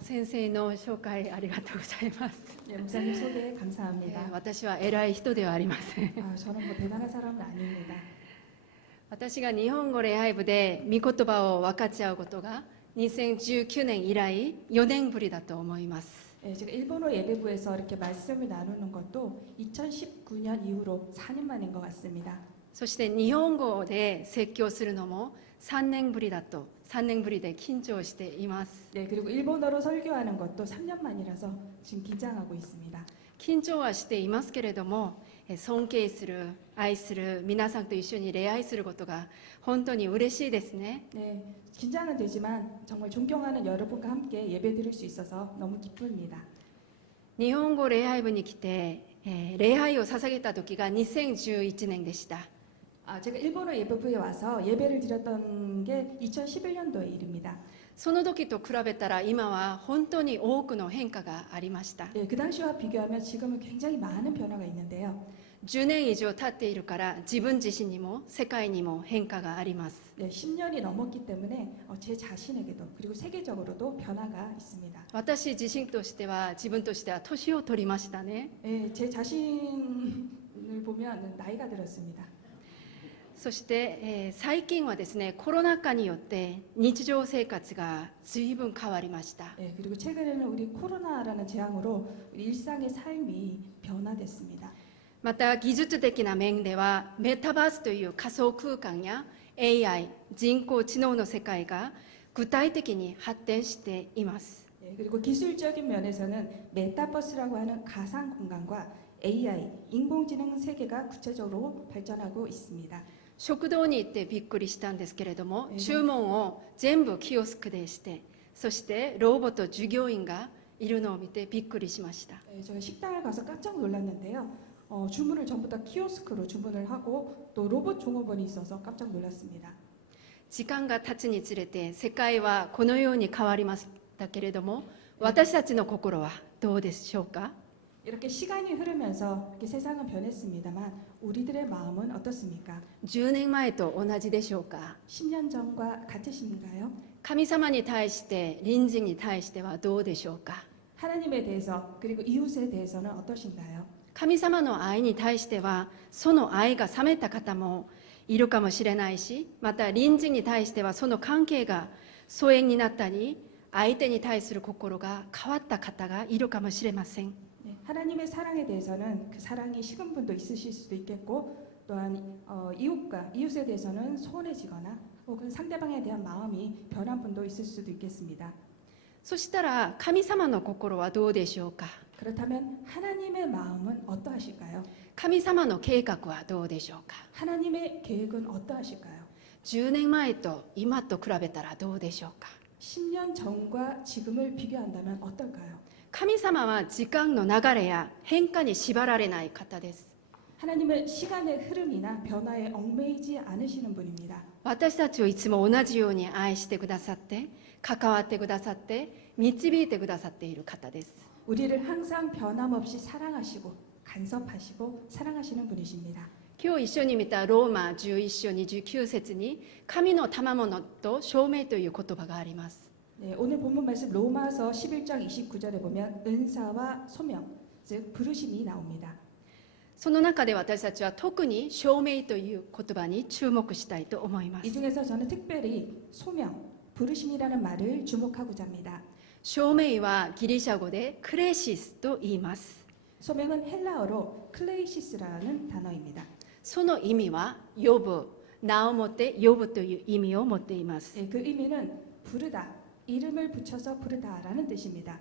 先生の紹介ありがとうございます。 예, 목사님 소개 감사합니다. 私は偉い人ではありません。 저는 뭐 대단한 사람은 아닙니다. 私が日本語礼拝部で御言葉を分かち合うことが2019年以来4年ぶりだと思います。 예, 제가 일본어 예배부에서 이렇게 말씀을 나누는 것도 2019년 이후로 4년 만인 것 같습니다. そして日本語で説教するのも3年ぶりだと3年ぶりで緊張しています。 네, 그리고 일본어로 설교하는 것도 3년 만이라서 지금 긴장하고 있습니다. 緊張はしていますけれども、尊敬する愛する皆さんと一緒に礼拝することが本当に嬉しいですね。 네, 긴장은 되지만 정말 존경하는 여러분과 함께 예배 드릴 수 있어서 너무 기쁩니다. 日本語礼拝部に来て、礼拝を捧げた時が2011年でした。 제가 일본어 예배부에 와서 예배를 드렸던 게 2011년도의 일입니다. その時と比べたら今は本当に多くの変化がありました。 예, 그 당시와 비교하면 지금은 굉장히 많은 변화가 있는데요. 10年以上経っているから自分自身にも世界にも変化があります。 네, 10년이 넘었기 때문에 제 자신에게도 그리고 세계적으로도 변화가 있습니다. 私自身としては自分としては年を取りましたね。 예, 제 자신을 보면 나이가 들었습니다. そして、最近はですね、コロナ禍によって日常生活が随分変わりました。 예, 그리고 최근에는 우리 코로나라는 재앙으로 우리 일상의 삶이 변화됐습니다. また技術的な面ではメタバースという仮想空間や AI 人工知能の世界が具体的に発展しています。 예, 그리고 기술적인 면에서는 메타버스라고 하는 가상 공간과 AI 인공지능 세계가 구체적으로 발전하고 있습니다. 食堂に行ってびっくりしたんですけれども、注文を全部キオスクでして、そしてロボット従業員がいるのを見てびっくりしました。 예, 제가 식당을 가서 깜짝 놀랐는데요. 주문을 전부 다 키오스크로 주문을 하고 또 로봇 종업원이 있어서 깜짝 놀랐습니다. 時間が経つにつれて世界はこのように変わりましたけれども、私たちの心はどうでしょうか？ 이렇게 시간이 흐르면서 이렇게 세상은 변했습니다만 우리들의 마음은 어떻습니까? 10年前と同じでしょうか？ 10년 전과 같으신가요? 神様に対して隣人に対してはどうでしょうか？ 하나님에 대해서 그리고 이웃에 대해서는 어떠신가요? 神様の愛に対してはその愛が冷めた方もいるかもしれないし、また隣人に対してはその関係が疎遠になったり、相手に対する心が変わった方がいるかもしれません。 하나님의 사랑에 대해서는 그 사랑이 식은 분도 있으실 수도 있겠고, 또한 이웃에 대해서는 소원해지거나 혹은 상대방에 대한 마음이 변한 분도 있을 수도 있겠습니다. そしたら神様の心はどうでしょうか？ 그렇다면 하나님의 마음은 어떠하실까요? 神様の計画はどうでしょうか？ 하나님의 계획은 어떠하실까요? 10年前と今と比べたらどうでしょうか？ 10년 전과 지금을 비교한다면 어떨까요? 神様は時間の流れや変化に縛られない方です。 하나님은 시간의 흐름이나 변화에 얽매이지 않으시는 분입니다. 私たちをいつも同じように愛してくださって、関わってくださって、導いてくださっている方です。 우리를 항상 변함없이 사랑하시고 간섭하시고 사랑하시는 분이십니다. 今日一緒に見たローマ11章29節に神の賜物と証明という言葉があります。 네, 오늘 본문 말씀 로마서 11장 29절에 보면 은사와 소명, 즉 부르심이 나옵니다. その中で私たちは特に証明という言葉に注目したいと思いま 이 す。 중에서 저는 특별히 소명, 부르심이라는 말을 주목하고자 합니다. 証明はギリシャ語でクレシスと言います。 소명은 헬라어로 클레이시스라는 단어입니다. その意味は呼ぶ、名をもって呼ぶという意味を持っています。 예, 그 의미는 부르다, 이름을 붙여서 부르다라는 뜻입니다.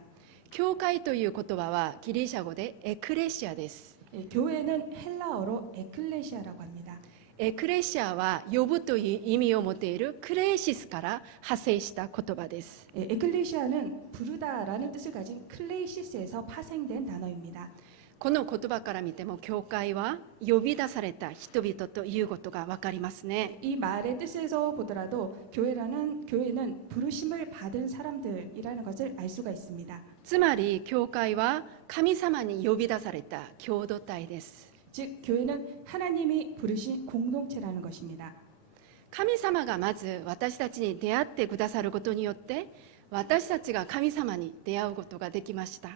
教会という言葉はギリシャ語でエクレシアです。 예, 교회는 헬라어로 에클레시아라고 합니다. エクレシアは呼ぶという意味を持っているクレーシスから派生した言葉です。 예, 에클레시아는 부르다라는 뜻을 가진 클레이시스에서 파생된 단어입니다. この言葉から見ても教会は呼び出された人々ということが分かりますね。 이 말의 뜻에서 보더라도 교회는 부르심을 받은 사람들이라는 것을 알 수가 있습니다. つまり教会は神様に呼び出された共同体です。 즉 교회는 하나님이 부르신 공동체라는 것입니다. 神様がまず私たちに出会ってくださることによって私たちが神様に出会うことができました。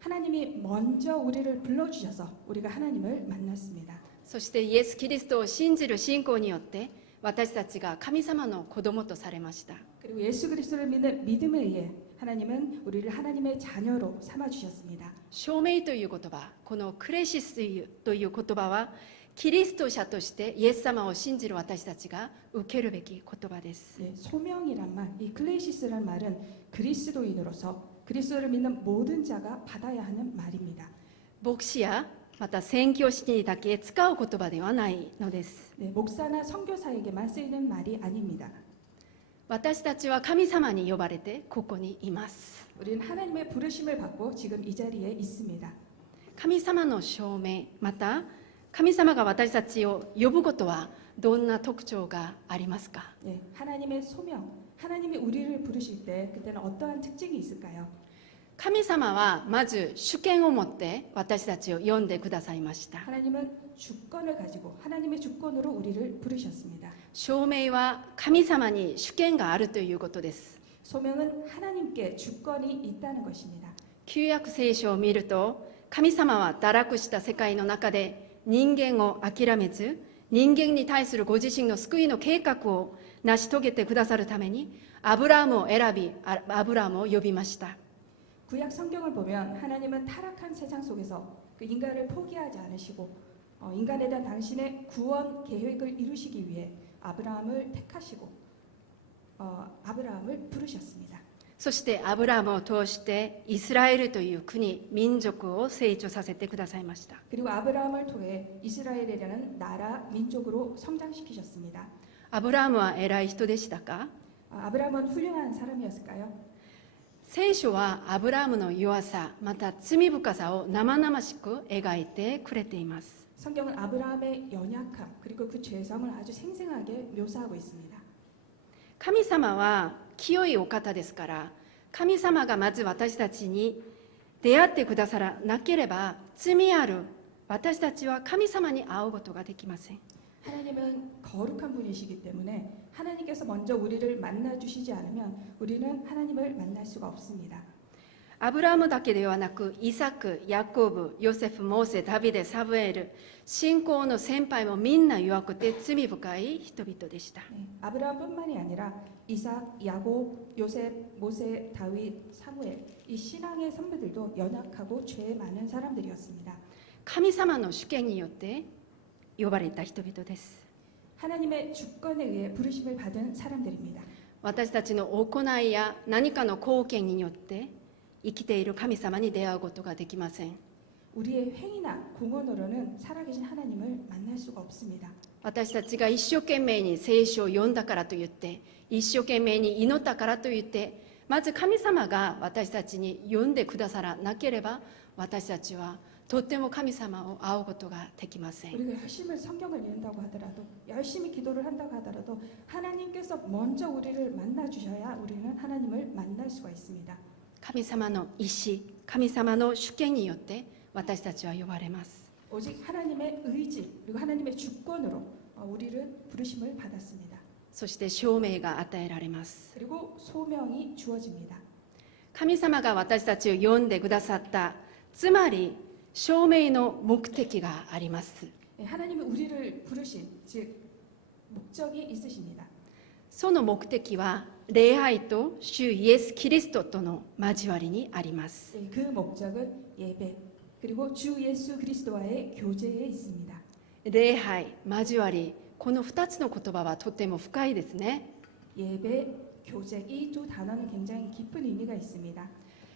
하나님이 먼저 우리를 불러주셔서 우리가 하나님을 만났습니다. そしてイエス・キリストを信じる信仰によって私たちが神様の子供とされました。 그리고 예수 그리스도를 믿는 믿음에 의해 하나님은 우리를 하나님의 자녀로 삼아 주셨습니다. 証明という言葉、このクレシスという言葉はキリスト者としてイエス様を信じる私たちが受けるべき言葉です。 네, 소명이란 말, 이 클레시스란 말은 그리스도인으로서 그리스도를 믿는 모든 자가 받아야 하는 말입니다. 牧師やまた宣教師にだけ使う言葉ではないのです。 네, 목사나 선교사에게만 쓰이는 말이 아닙니다. 私たちは神様に呼ばれてここにいます。 우리는 하나님의 부르심을 받고 지금 이 자리에 있습니다. 神様の証明、また神様が私たちを呼ぶことはどんな特徴がありますか？ 네, 하나님의 소명, 하나님이 우리를 부르실 때 그때는 어떠한 특징이 있을까요? 神様はまず主権を持って私たちを呼んでくださいました。 하나님은 주권을 가지고 하나님의 주권으로 우리를 부르셨습니다. 証明は神様に主権があるということです。 소명은 하나님께 주권이 있다는 것입니다. 旧約聖書を見ると神様は堕落した世界の中で人間を諦めず人間に対するご自身の救いの計画を成し遂げてくださるためにアブラハムを選びアブラハムを呼びました。 구약 성경을 보면 하나님은 타락한 세상 속에서 그 인간을 포기하지 않으시고 인간에 대한 당신의 구원 계획을 이루시기 위해 아브라함을 택하시고 아브라함을 부르셨습니다. そしてアブラハムを通してイスラエルという国民族を成長させてくださいました。 그리고 아브라함을 통해 이스라엘이라는 나라 민족으로 성장시키셨습니다. アブラハムは偉い人でしたか？ 아브라함은 훌륭한 사람이었을까요? 聖書はアブラハムの弱さまた罪深さを生々しく描いてくれています。 성경은 아브라함의 연약함 그리고 그 죄성을 아주 생생하게 묘사하고 있습니다. 神様は清いお方ですから神様がまず私たちに出会ってくださらなければ罪ある私たちは神様に会うことができません。 하나님은 거룩한 분이시기 때문에 하나님께서 먼저 우리를 만나 주시지 않으면 우리는 하나님을 만날 수가 없습니다. アブラハムだけではなくイサク、ヤコブ、ヨセフ、モーセ、ダビデ、サブエル信仰の先輩もみんな弱くて罪深い人々でした。 네, 아브라함뿐만이 아니라 이삭, 야곱, 요셉, 모세, 다윗, 사무엘 이 신앙의 선배들도 연약하고 죄 많은 사람들이었습니다. 神様の主権によって呼ばれた人々です。 하나님의 주권에 의해 부르심을 받은 사람들입니다. 私たちの行いや何かの貢献によって生きている神様に出会うことができません。 우리의 행위나 공헌으로는 살아계신 하나님을 만날 수가 없습니다. 私たちが一生懸命に聖書を読んだからといって一生懸命に祈ったからといってまず神様が私たちに読んでくださらなければ私たちはとっても神様を会うことができません。 우리가 열심히 성경을 읽는다고 하더라도 열심히 기도를 한다고 하더라도 하나님께서 먼저 우리를 만나 주셔야 우리는 하나님을 만날 수가 있습니다. 神様の意志、神様の主権によって私たちは呼ばれます。 오직 하나님의 의지 그리고 하나님의 주권으로 우리를 부르심을 받았습니다. そして証明が与えられます。 그리고 소명이 주어집니다. 神様が私たちを呼んでくださった、つまり証明の目的があります。 하나님이 우리를 부르신 즉 목적이 있으십니다. その目的は礼拝と主イエス・キリストとの交わりにあります。 그 목적은 예배 그리고 주 예수 그리스도와의 교제에 있습니다. 礼拝、交わり、この2つの言葉はとても深いですね。 예배, 교제 이 두 단어는 굉장히 깊은 의미가 있습니다.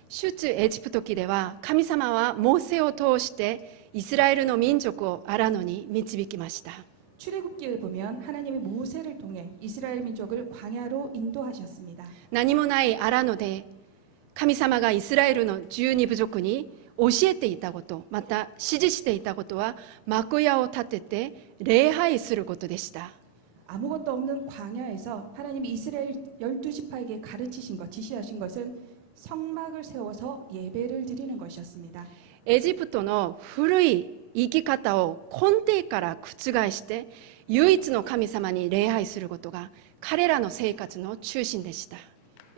出エジプト記では神様はモーセを通してイスラエルの民族を荒野に導きました。 출애굽기를 보면 하나님이 모세를 통해 이스라엘 민족을 광야로 인도하셨습니다. 何もない荒野で神様がイスラエルの12部族に教えていたこと、また指示していたことは幕屋を建てて礼拝することでした。 아무것도 없는 광야에서 하나님이 이스라엘 12지파에게 가르치신 것, 지시하신 것은 성막을 세워서 예배를 드리는 것이었습니다. エジプトの古い生き方を根底から覆して唯一の神様に礼拝することが彼らの生活の中心でした。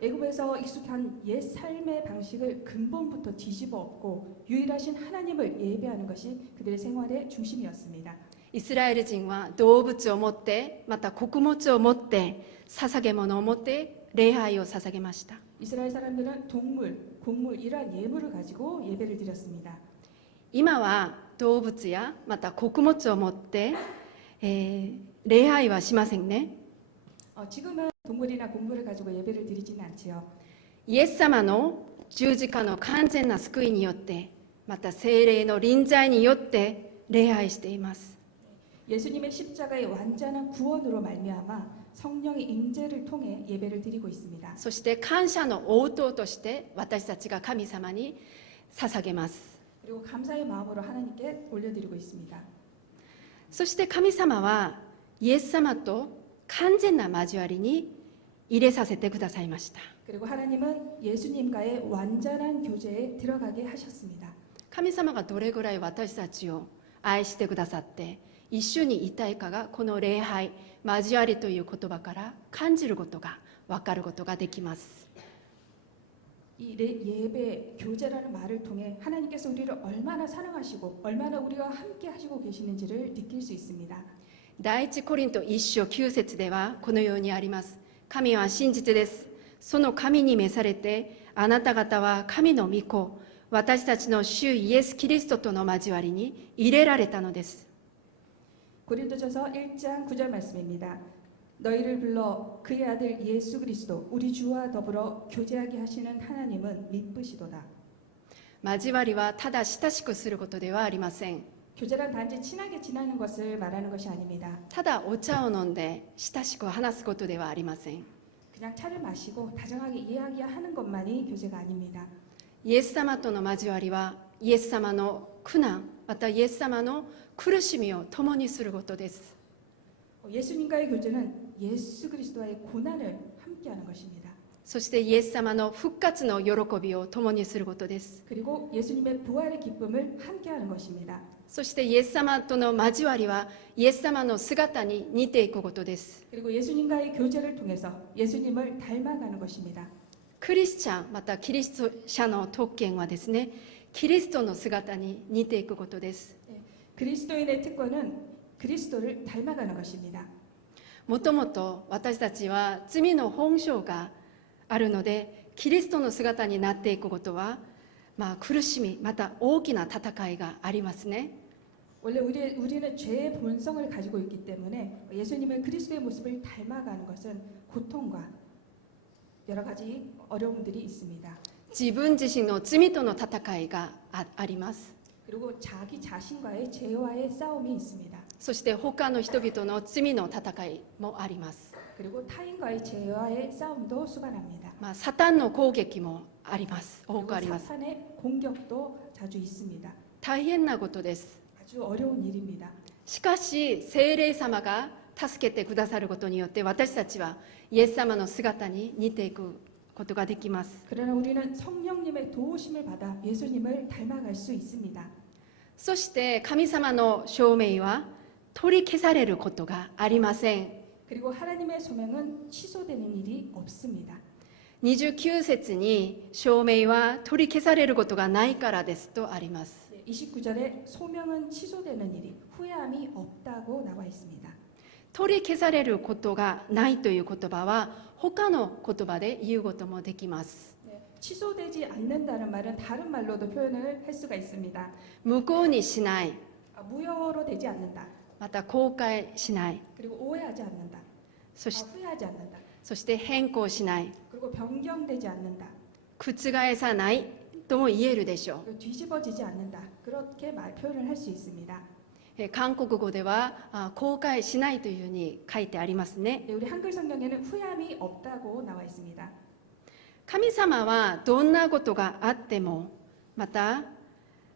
애굽에서 익숙한 옛 삶의 방식을 근본부터 뒤집어 엎고 유일하신 하나님을 예배하는 것이 그들의 생활의 중심이었습니다. イスラエル人は動物を持って、また穀物を持って、捧げ物を持って礼拝を捧げました。 이스라엘 사람들은 동물, 곡물 이러한 예물을 가지고 예배를 드렸습니다. 今は動物やまた穀物を持って、礼拝はしませんね。 지금은 동물이나 곡물을 가지고 예배를 드리지는 않지요. イエス様の十字架の完全な救いによって、また聖霊の臨在によって礼拝しています。 예수님의 십자가의 완전한 구원으로 말미암아 성령의 임재를 통해 예배를 드리고 있습니다. そして感謝の応答として私たちが神様に捧げます。 그리고 감사의 마음으로 하나님께 올려드리고 있습니다. そして神様はイエス様と完全な交わりに入れさせてくださいました。 그리고 하나님은 예수님과의 완전한 교제에 들어가게 하셨습니다. 神様がどれぐらい私たちを愛してくださって一緒にいたいかがこの礼拝交わりという言葉から感じることが分かることができます。 이 예배, 교제라는 말을 통해 하나님께서 우리를 얼마나 사랑하시고 얼마나 우리와 함께 하시고 계시는지를 느낄 수 있습니다. 第一コリント1章9節ではこのようにあります。神は真実です。その神に召されてあなた方は神の御子、私たちの主イエス・キリストとの交わりに入れられたのです。 고린도전서 1장 9절 말씀입니다. 너희를 불러 그의 아들 예수 그리스도 우리 주와 더불어 교제하게 하시는 하나님은 미쁘시도다. 交わりはただ親しくすることではありません。 교제란 단지 친하게 지내는 것을 말하는 것이 아닙니다. ただお茶を飲んで親しく話すことではありません。 그냥 차를 마시고 다정하게 이야기하는 것만이 교제가 아닙니다. イエス様との交わりはイエス様の苦難またイエス様の苦しみを共にすることです。 예수님과의 교제는 예수 그리스도와의 고난을 함께하는 것입니다. そしてイエス様の復活の喜びを共にすることです。 그리고 예수님의 부활의 기쁨을 함께하는 것입니다. そしてイエス様との交わりはイエス様の姿に似ていくことです。 그리고 예수님과의 교제를 통해서 예수님을 닮아가는 것입니다. クリスチャンまたキリスト者の特権はですね、キリストの姿に似ていくことです。 그리스도인의 특권은 그리스도를 닮아가는 것입니다. もともと私たちは罪の本性があるので、キリストの姿になっていくことは、苦しみまた大きな戦いがありますね。 원래 우리는 죄의 본성을 가지고 있기 때문에 예수님의 그리스도의 모습을 닮아가는 것은 고통과 여러 가지 어려움들이 있습니다. 自分自身の罪との戦いがあります。 그리고 자기 자신과의 죄와의 싸움이 있습니다. そして他の人々の罪の戦いもあります。 그리고 타인과의 죄와의 싸움도 수반합니다. サタンの攻撃もあります。多 그리고 くあります。 사탄의 공격도 자주 있습니다. 大変なことです。 아주 어려운 일입니다. しかし聖霊様が助けてくださることによって私たちはイエス様の姿に似ていくことができます。 그러나 우리는 성령님의 도우심을 받아 예수님을 닮아갈 수 있습니다. そして神様の証明は取り消されることがありません。 그리고 하나님의 소명은 취소되는 일이 없습니다. 29節に証明は取り消されることがないからですとあります。 29절에 소명은 취소되는 일이 후회함이 없다고 나와 있습니다. 取り消されることがないという言葉は他の言葉で言うこともできます。 취소되지 않는다는 말은 다른 말로도 표현을 할 수가 있습니다. 無効にしない、 무효로 되지 않는다. また後悔しない、 그리고 오해하지 않는다. そし 후회하지 않는다. そして変更しない、 그리고 변경되지 않는다. 覆さないとも言えるでしょう。 그리고 뒤집어지지 않는다. 그렇게 표현을 할 수 있습니다. 韓国語では後悔しないというふうに書いてありますね。 우리 한글 성경에는 후회함이 없다고 나와 있습니다. 神様はどんなことがあっても、また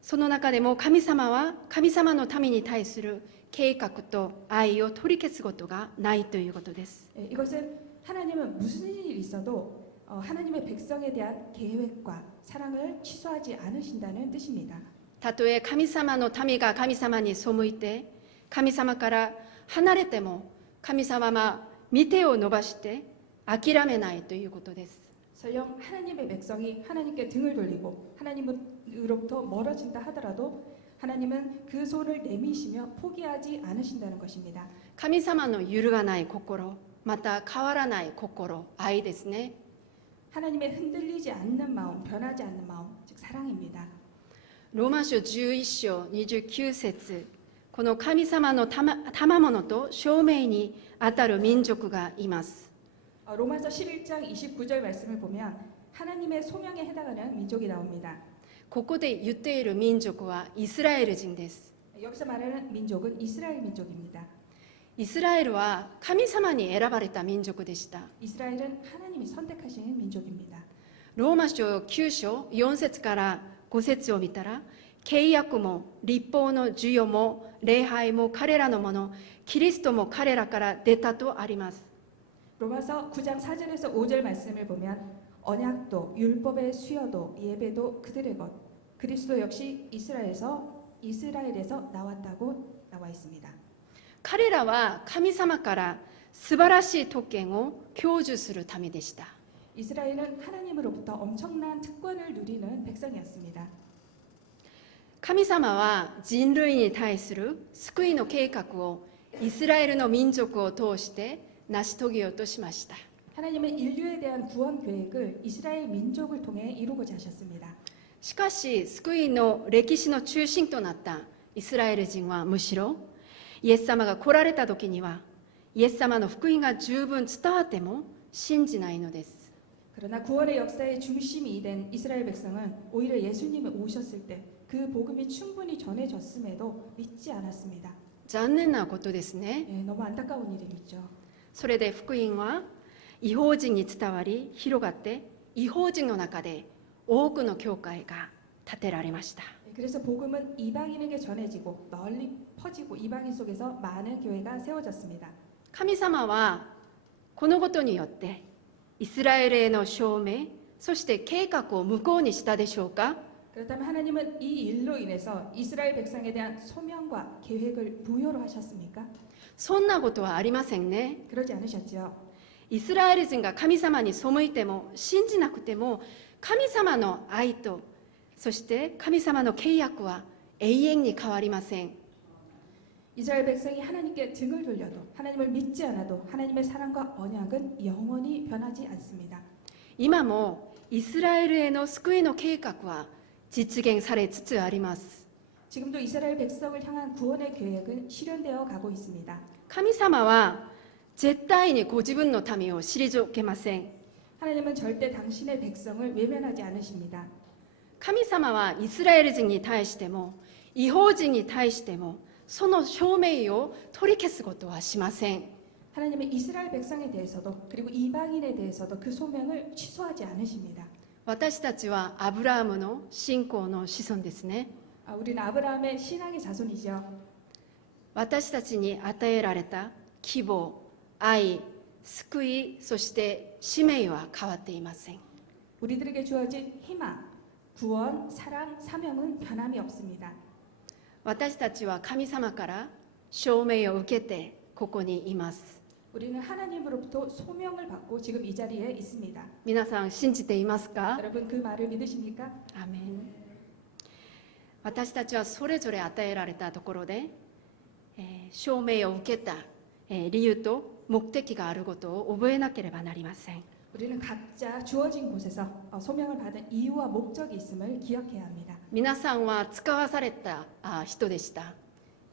その中でも神様は神様の民に対する計画と愛を取り消すことがないということです。 이것은 하나님은 무슨 일이 있어도 하나님의 백성에 대한 계획과 사랑을 취소하지 않으신다는 뜻입니다. たとえ神様の民が神様に背いて神様から離れても神様は御手を伸ばして諦めないということです。 설령 하나님의 백성이 하나님께 등을 돌리고 하나님으로부터 멀어진다 하더라도 하나님은 그 손을 내미시며 포기하지 않으신다는 것입니다. 神様の揺るがない心、また変わらない心、愛ですね。 하나님의 흔들리지 않는 마음, 변하지 않는 마음, 즉 사랑입니다. ローマ書11章29節、この神様の賜物と証明にあたる民族がいます。 로마서 11장 29절 말씀을 보면 하나님의 소명에 해당하는 민족이 나옵니다. ここで言っている民族はイスラエル人です。 여기서 말하는 민족은 이스라엘 민족입니다. イスラエルは神様に選ばれた民族でした。 이스라엘은 하나님이 선택하시는 민족입니다. ローマ書9章4節から5節を見たら、契約も立法の授与も礼拝も彼らのもの、キリストも彼らから出たとあります。 로마서 9장 4절에서 5절 말씀을 보면 언약도 율법의 수여도 예배도 그들의 것, 그리스도 역시 이스라엘에서 나왔다고 나와 있습니다. 彼らは神様から素晴らしい特権を享受するためでした。 이스라엘은 하나님으로부터 엄청난 특권을 누리는 백성이었습니다. 神様は人類に対する救いの計画をイスラエルの民族を通して成し遂げようとしました。 하나님은 인류에 대한 구원 계획을 이스라엘 민족을 통해 이루고자 하셨습니다. しかし救いの歴史の中心となったイスラエル人はむしろイエス様が来られた時にはイエス様の福音が十分伝わっても信じないのです。 그러나 구원의 역사의 중심이 된 이스라엘 백성은 오히려 예수님이 오셨을 때 그 복음이 충분히 전해졌음에도 믿지 않았습니다. 残念なことですね。 너무 안타까운 일이죠. それで福音は異邦人に伝わり広がって異邦人の中で多くの教会が建てられました。 그래서 복음은 이방인에게 전해지고 널리 퍼지고 이방인 속에서 많은 교회가 세워졌습니다. 神様はこのことによってイスラエルへの証明、そして計画を無効にしたでしょうか？ 그렇다면 하나님은 이 일로 인해서 이스라엘 백성에 대한 소명과 계획을 무효로 하셨습니까? そんなことはありませんね。 그러지 않으셨죠. イスラエル人が神様に背いても信じなくても神様の愛とそして神様の契約は永遠に変わりません。 이스라엘 백성이 하나님께 등을 돌려도 하나님을 믿지 않아도 하나님의 사랑과 언약은 영원히 변하지 않습니다. 今もイスラエルへの救いの計画は実現されつつあります。 지금도 이스라엘 백성을 향한 구원의 계획은 실현되어 가고 있습니다. 神様は絶対にご自分の民を退けません。 하나님은 절대 당신의 백성을 외면하지 않으십니다. 神様はイスラエル人に対しても異邦人に対してもその証明を取り消すことはしません。 하나님은 이스라엘 백성에 대해서도 그리고 이방인에 대해서도 그 소명을 취소하지 않으십니다. 私たちはアブラハムの信仰の子孫ですね。 우리는 아브라함의 신앙의 자손이죠. 私たちに与えられた希望、愛、救い、そして使命は変わっていません。 우리들에게 주어진 희망, 구원, 사랑, 사명은 변함이 없습니다. 私たちは神様から証明を受けてここにいます。 우리는 하나님으로부터 소명을 받고 지금 이 자리에 있습니다. 皆さん信じていますか？ 여러분 그 말을 믿으십니까? アメン。私たちはそれぞれ与えられたところで、証明を受けた、理由と目的があることを覚えなければなりません。 우리는 각자 주어진 곳에서 소명을 받은 이유와 목적이 있음을 기억해야 합니다. 皆さんは使わされた人でした。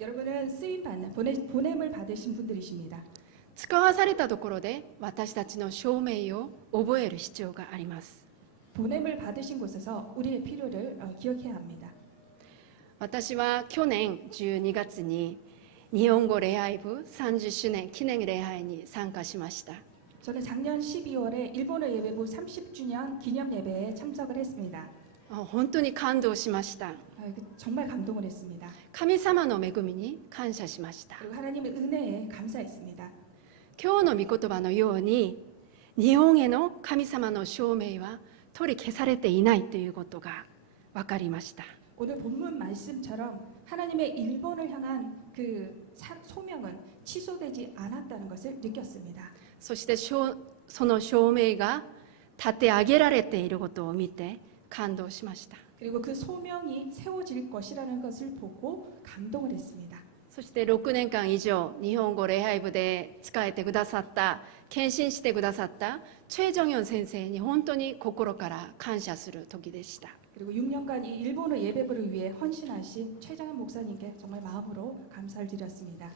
여러분은 쓰임받는 보냄을 받으신 분들이십니다. 使わされたところで私たちの証明を覚える必要があります。 보냄을 받으신 곳에서 우리의 필요를 기억해야 합니다. 私は去年12月に日本語礼拝部30周年記念礼拝に参加しました。 저는 작년 12월에 일본어 예배부 30주년 기념 예배에 참석을 했습니다. 本当に感動しました。 정말 감동을 했습니다. 神様の恵みに感謝しました。 그리고 하나님의 은혜에 감사했습니다. 今日の御言葉のように日本への神様の証明は取り消されていないということが分かりました。 오늘 본문 말씀처럼 하나님의 일본을 향한 그 소명은 취소되지 않았다는 것을 느꼈습니다. そしてその証明が立て上げられていることを見て感動しました。 그리고 그 소명이 세워질 것이라는 것을 보고 감동을 했습니다. そして6年間以上日本語礼拝部で仕えてくださった、献身してくださったチェ・ジョンヨン先生に本当に心から感謝する時でした。 그리고 6년간 이 일본어 예배부를 위해 헌신하신 최정현 목사님께 정말 마음으로 감사를 드렸습니다.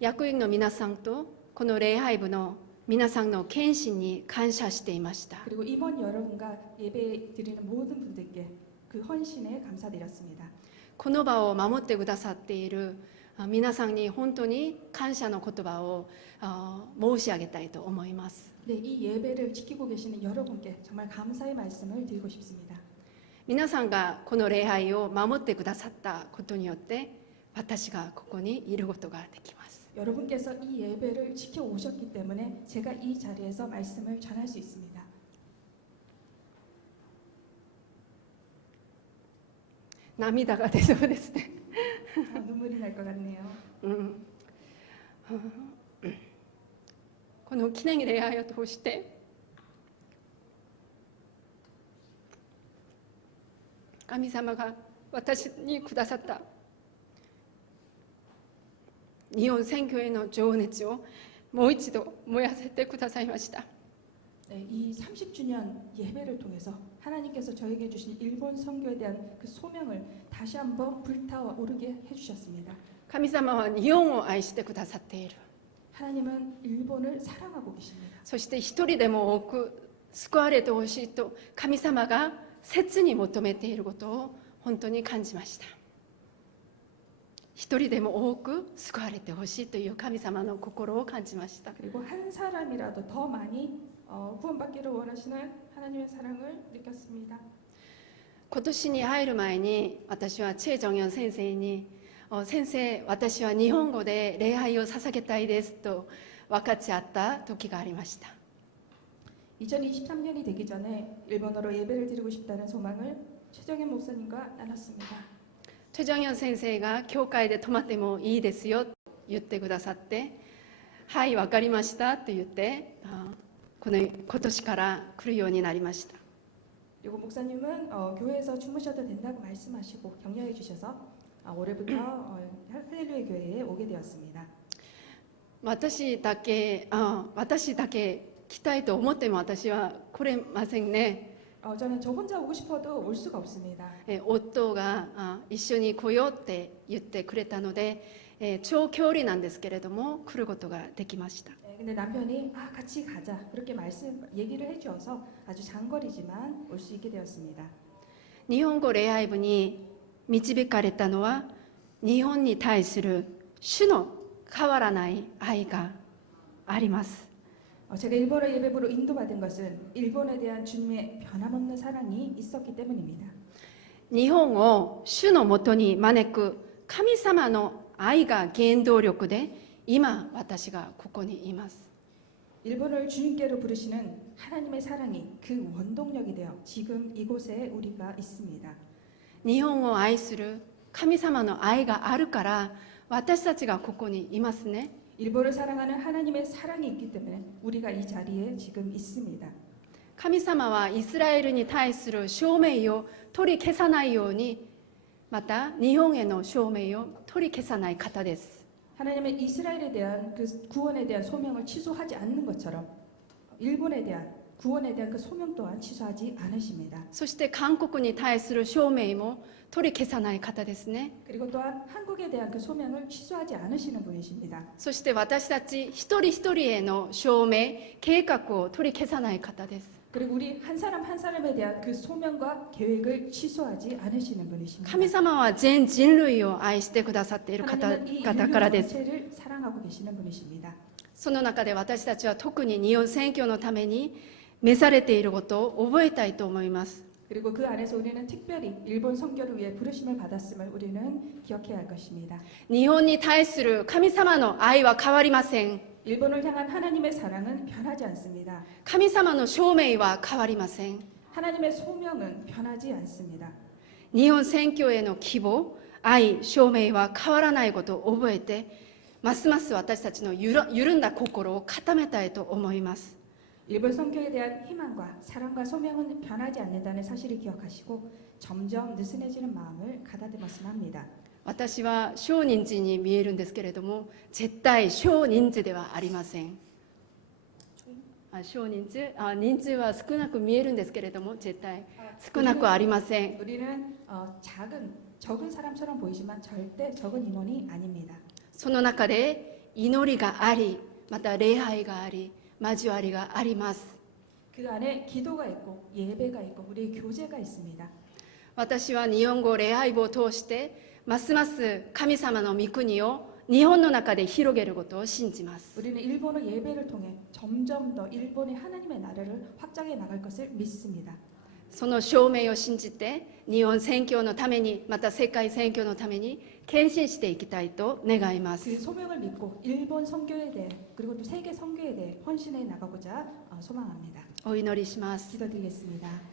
役員の皆さんとこの礼拝部の皆さんの献身に感謝していました。 그리고 임원 여러분과 예배 드리는 모든 분들께 그 헌신에 감사드렸습니다. この場を守ってくださっている皆さんに本当に感謝の言葉を申し上げたいと思います。 네, 이 예배를 지키고 계시는 여러분께 정말 감사의 말씀을 드리고 싶습니다. 皆さんがこの礼拝を守ってくださったことによって私がここにいることができます。 여러분께서 이 예배를 지켜오셨기 때문에 제가 이 자리에서 말씀을 전할 수 있습니다. 涙が出そうですね。 눈물이 날 것 같네요. この記念礼拝を通して神様が私にくださった日本選挙への情熱をもう一度燃やせてくださいました。 네, 이 30주년 예배를 통해서 하나님께서 저에게 주신 일본 선교에 대한 그 소명을 다시 한번 불타오르게 해주셨습니다. 神様は日本を愛してくださっている。 하나님은 일본을 사랑하고 계십니다. そして一人でも多く救われてほしいと神様が切に求めていることを本当に感じました。一人でも多く救われてほしいという神様の心を感じました。 그리고 한 사람이라도 더 많이 구원받기를 원하시는 하나님의 사랑을 느꼈습니다. 今年に入る前に私はチェ・ジョンヨン先生に先生、私は日本語で礼拝を捧げたいですと分かち合った時がありました。 2023년이 되기 전에 일본어로 예배를 드리고 싶다는 소망을 최정현 목사님과 나눴습니다. チェ・ジョンヨン先生が教会で泊まってもいいですよと言ってくださってはい、分かりましたと言って今年から来るようになりました。 그리고 목사님은 교회에서 주무셔도 된다고 말씀하시고 격려해 주셔서 올해부터 할렐루야 교회에 오게 되었습니다. 私だけ来たいと思っても私は来れませんね。 저는 저 혼자 오고 싶어도 올 수가 없습니다. 夫が一緒に来ようって言ってくれたので長距離なんですけれども来ることができました。 근데 남편이 같이 가자 그렇게 얘기를 해주어서 아주 장거리지만 올 수 있게 되었습니다. 日本語礼拝部に導かれたのは日本に対する主の変わらない愛があります。 제가 일본어 예배부로 인도받은 것은 일본에 대한 주님의 변함없는 사랑이 있었기 때문입니다. 日本を主のもとに招く神様の愛が原動力で今私がここにいます。 일본을 주님께로 부르시는 하나님의 사랑이 그 원동력이 되어 지금 이곳에 우리가 있습니다. 日本を愛する神様の愛があるから私たちがここにいますね。 일본을 사랑하는 하나님의 사랑이 있기 때문에 우리가 이 자리에 지금 있습니다. 神様はイスラエルに対する証明を取り消さないようにまた日本への証明を取り消さない方です。 하나님은 이스라엘에 대한 그 구원에 대한 소명을 취소하지 않는 것처럼 일본에 대한 구원에 대한 그 소명 또한 취소하지 않으십니다. そして韓国に対する証明も取り消さない方ですね。 그리고 또한 한국에 대한 그 소명을 취소하지 않으시는 분이십니다. そして私たち一人一人への証明、計画を取り消さない方です。 그리고 우리 한 사람 한 사람에 대한 그 소명과 계획을 취소하지 않으시는 분이십니다. 神様は全人類を愛してくださっている方 하나님은 이 からで 인류 す。 전체를 사랑하고 계시는 분이십니다. その中で私たちは特に日本選挙のために召されていることを覚えたいと思います。 그리고 그 안에서 우리는 특별히 일본 선교를 위해 부르심을 받았음을 우리는 기억해야 할 것입니다. 日本に対する神様の愛は変わりません。 일본을 향한 하나님의 사랑은 변하지 않습니다. 神様の証明は変わりません。 하나님의 소명은 변하지 않습니다. 日本選挙への希望、愛、証明は変わらないことを覚えて、ますます私たちの緩んだ心を固めたいと思います。 일본 선교에 대한 희망과 사랑과 소명은 변하지 않는다는 사실을 기억하시고 점점 느슨해지는 마음을 가다듬었으면 합니다. 私は少人数に見えるんですけれども、絶対少人数ではありません。少人数、人数は少なく見えるんですけれども、絶対少なくありません。 우리는 적은 사람처럼 보이지만 절대 적은 인원이 아닙니다. その中で祈りがあり、また礼拝があり、交わりがあります。 그 안에 기도가 있고 예배가 있고 우리의 교제가 있습니다. 私は日本語礼拝部を通してますます神様の御国を日本の中で広げることを信じます。 우리는 일본어 예배를 통해 점점 더 일본의 하나님의 나라를 확장해 나갈 것을 믿습니다. その証明を信じて日本宣教のために、また世界宣教のために献身していきたいと願いま 그 す。 소명을 믿고 일본 선교에 대해 그리고 또 세계 선교에 대해 헌신해 나가고자 소망합니다. お祈りします。 기도드리겠습니다.